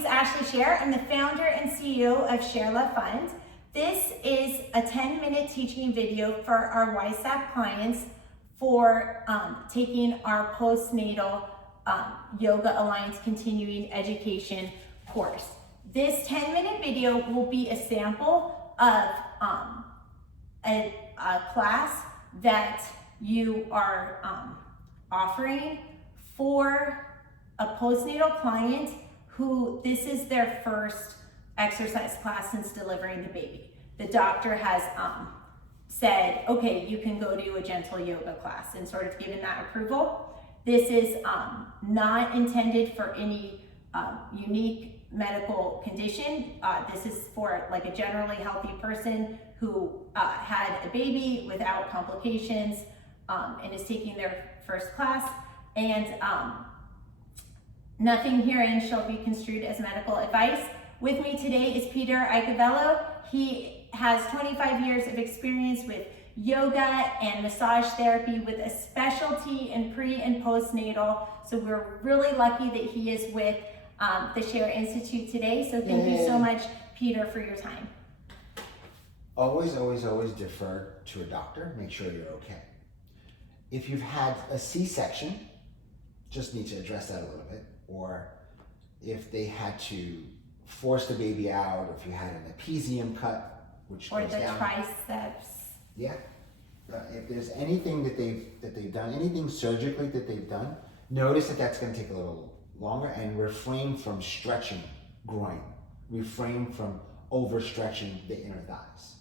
is Ashley Share. I'm the founder and CEO of ShareLove.Fund. This is a 10-minute teaching video for our YACEP clients for taking our postnatal Yoga Alliance continuing education course. This 10-minute video will be a sample of a class that you are offering for a postnatal client who this is their first exercise class since delivering the baby. The doctor has said, okay, you can go to a gentle yoga class and sort of given that approval. This is not intended for any unique medical condition. This is for like a generally healthy person who had a baby without complications and is taking their first class. And nothing herein shall be construed as medical advice. With me today is Peter Icavello. He has 25 years of experience with yoga and massage therapy with a specialty in pre and postnatal. So we're really lucky that he is with the Share Institute today. So thank you so much, Peter, for your time. Always, always, always defer to a doctor. Make sure you're okay. If you've had a C-section, just need to address that a little bit. Or if they had to force the baby out, or if you had an episiotomy cut, which or goes the down. triceps. Yeah. If there's anything that they've done, anything surgically that they've done, notice that that's going to take a little longer, and refrain from stretching groin. Refrain from overstretching the inner thighs.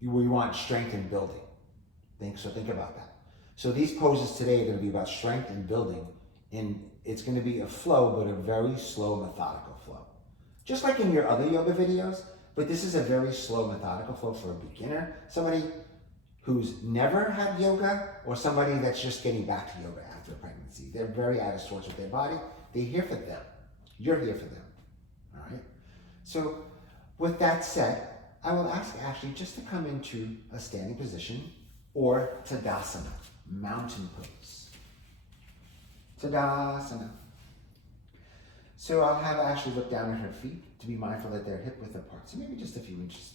We want strength and building. Think about that. So these poses today are going to be about strength and building, and it's going to be a flow, but a very slow, methodical flow. Just like in your other yoga videos, but this is a very slow, methodical flow for a beginner, somebody who's never had yoga, or somebody that's just getting back to yoga after pregnancy. They're very out of sorts with their body. They're here for them. You're here for them. All right? So with that said, I will ask Ashley just to come into a standing position, or Tadasana, mountain pose. Tadasana. So I'll have Ashley look down at her feet to be mindful that they're hip width apart. So maybe just a few inches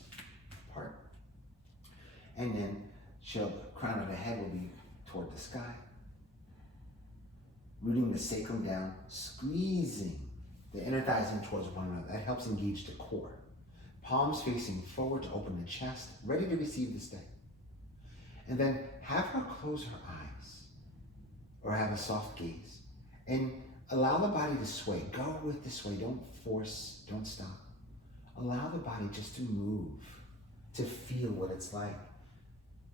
apart. And then the crown of the head will be toward the sky. Rooting the sacrum down, squeezing the inner thighs in towards one another. That helps engage the core. Palms facing forward to open the chest, ready to receive this day. And then have her close her eyes, or have a soft gaze, and allow the body to sway. Go with the sway, don't force, don't stop. Allow the body just to move, to feel what it's like,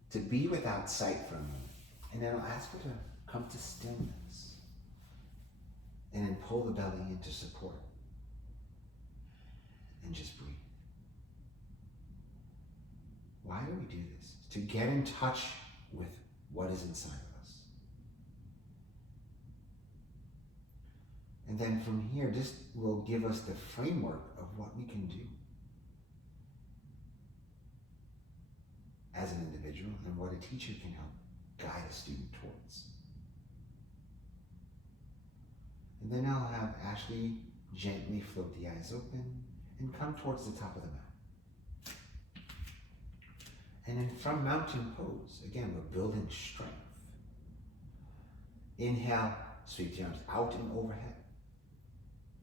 to be without sight for a moment. And then I'll ask her to come to stillness, and then pull the belly into support, and just breathe. Why do we do this? To get in touch with what is inside of us. And then from here, this will give us the framework of what we can do as an individual, and what a teacher can help guide a student towards. And then I'll have Ashley gently float the eyes open and come towards the top of the mat. And then from mountain pose, again, we're building strength. Inhale, sweep the arms out and overhead.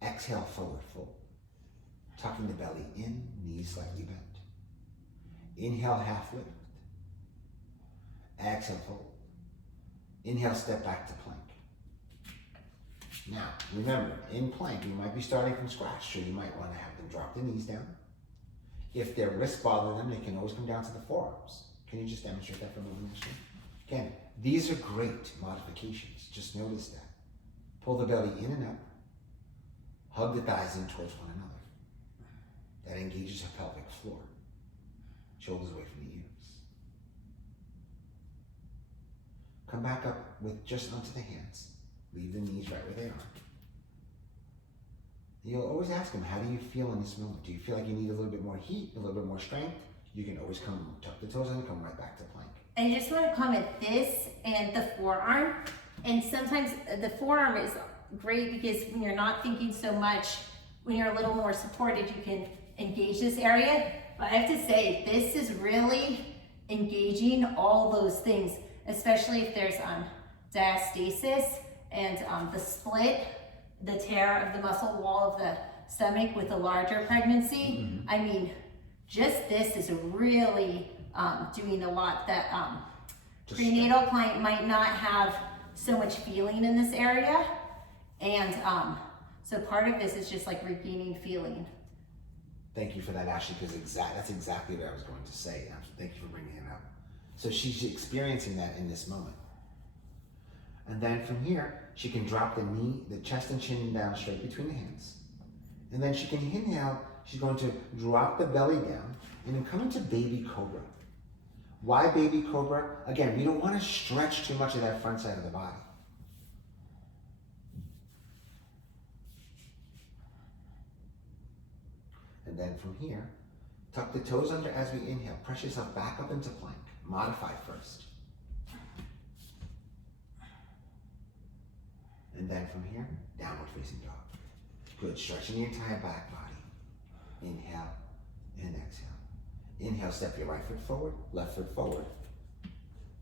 Exhale, forward fold. Tucking the belly in, knees slightly bent. Inhale, half lift. Exhale, fold. Inhale, step back to plank. Now, remember, in plank, you might be starting from scratch, so you might want to have them drop the knees down. If their wrists bother them, they can always come down to the forearms. Can you just demonstrate that for a moment, Ashley? Again, these are great modifications. Just notice that. Pull the belly in and up. Hug the thighs in towards one another. That engages the pelvic floor. Shoulders away from the ears. Come back up with just onto the hands. Leave the knees right where they are. You'll always ask them, how do you feel in this moment? Do you feel like you need a little bit more heat, a little bit more strength? You can always come, tuck the toes in and come right back to plank. I just want to comment this and the forearm. And sometimes the forearm is great because when you're not thinking so much, when you're a little more supported, you can engage this area. But I have to say, this is really engaging all those things, especially if there's diastasis and the split, the tear of the muscle wall of the stomach with a larger pregnancy. I mean, just this is really doing a lot that prenatal client might not have so much feeling in this area. And so part of this is just like regaining feeling. Thank you for that, Ashley, because that's exactly what I was going to say. Thank you for bringing it up. So she's experiencing that in this moment. And then from here, she can drop the knee, the chest and chin down straight between the hands. And then she can inhale, she's going to drop the belly down and then come into baby cobra. Why baby cobra? Again, we don't want to stretch too much of that front side of the body. And then from here, tuck the toes under as we inhale. Press yourself back up into plank. Modify first. And then from here, downward facing dog. Good, stretching the entire back body. Inhale and exhale. Inhale, step your right foot forward, left foot forward.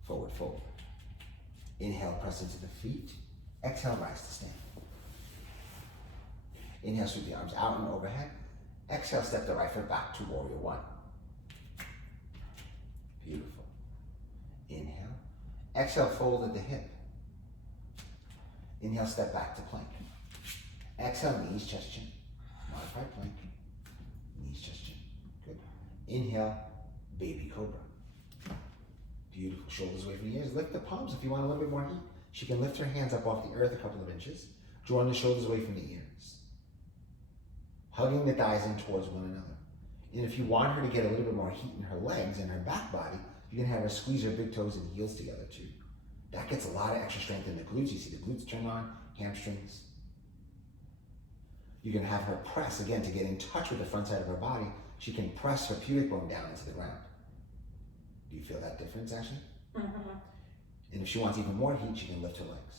Forward, forward. Inhale, press into the feet. Exhale, rise to stand. Inhale, sweep the arms out and overhead. Exhale, step the right foot back to warrior one. Beautiful. Inhale. Exhale, fold at the hip. Inhale, step back to plank. Exhale, knees, chest, chin. Modified plank. Knees, chest, chin. Good. Inhale, baby cobra. Beautiful. Shoulders away from the ears. Lift the palms if you want a little bit more heat. She can lift her hands up off the earth a couple of inches, drawing the shoulders away from the ears. Hugging the thighs in towards one another. And if you want her to get a little bit more heat in her legs and her back body, you can have her squeeze her big toes and heels together too. That gets a lot of extra strength in the glutes. You see the glutes turn on, hamstrings. You can have her press, again, to get in touch with the front side of her body. She can press her pubic bone down into the ground. Do you feel that difference, Ashley? Mm-hmm. And if she wants even more heat, she can lift her legs.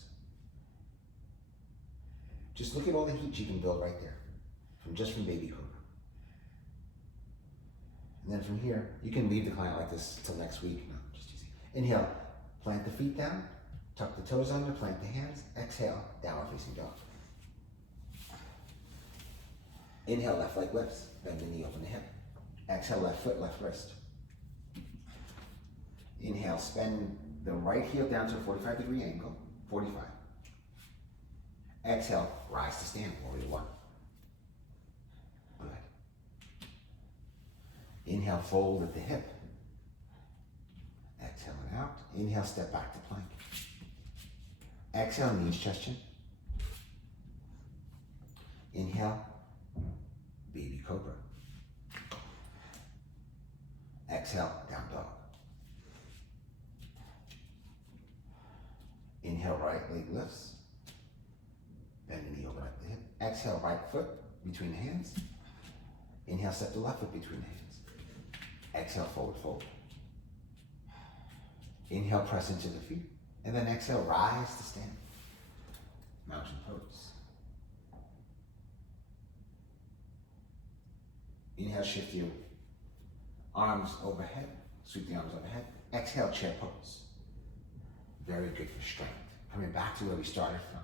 Just look at all the heat she can build right there. From baby cobra. And then from here, you can leave the client like this till next week. No, just easy. Inhale, plant the feet down, tuck the toes under, plant the hands. Exhale, downward facing dog. Inhale, left leg lifts, bend the knee, open the hip. Exhale, left foot, left wrist. Inhale, spin the right heel down to a 45-degree angle, 45. Exhale, rise to stand, warrior one. Good. Inhale, fold at the hip. Exhale and out. Inhale, step back to plank. Exhale, knees, chest, chin. Inhale, baby cobra. Exhale, down dog. Inhale, right leg lifts. Bend the knee over at the hip. Exhale, right foot between the hands. Inhale, step the left foot between the hands. Exhale, forward fold. Inhale, press into the feet. And then exhale, rise to stand. Mountain pose. Inhale, shift your arms overhead. Sweep the arms overhead. Exhale, chair pose. Very good for strength. Coming back to where we started from.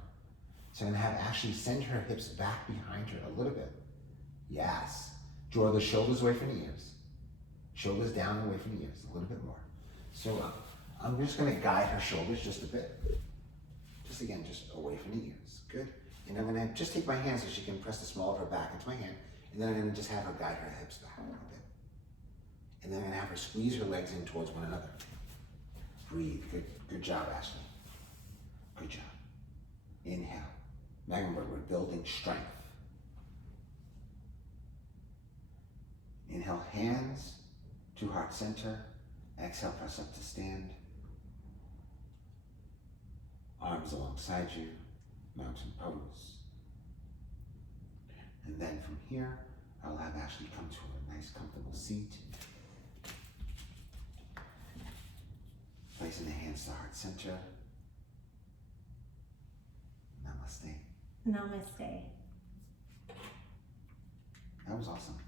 So I'm gonna have Ashley send her hips back behind her a little bit. Yes. Draw the shoulders away from the ears. Shoulders down and away from the ears, a little bit more. So I'm just gonna guide her shoulders just a bit. Just again, just away from the ears. Good. And I'm gonna just take my hand so she can press the small of her back into my hand. And then I'm gonna just have her guide her hips back a little bit. And then I'm gonna have her squeeze her legs in towards one another. Breathe. Good job, Ashley. Good job. Inhale. Remember, we're building strength. Inhale, hands to heart center. Exhale, press up to stand. Arms alongside you, mountain pose. And then from here, I'll have Ashley come to a nice comfortable seat. Placing the hands to heart center. Namaste. Namaste. That was awesome.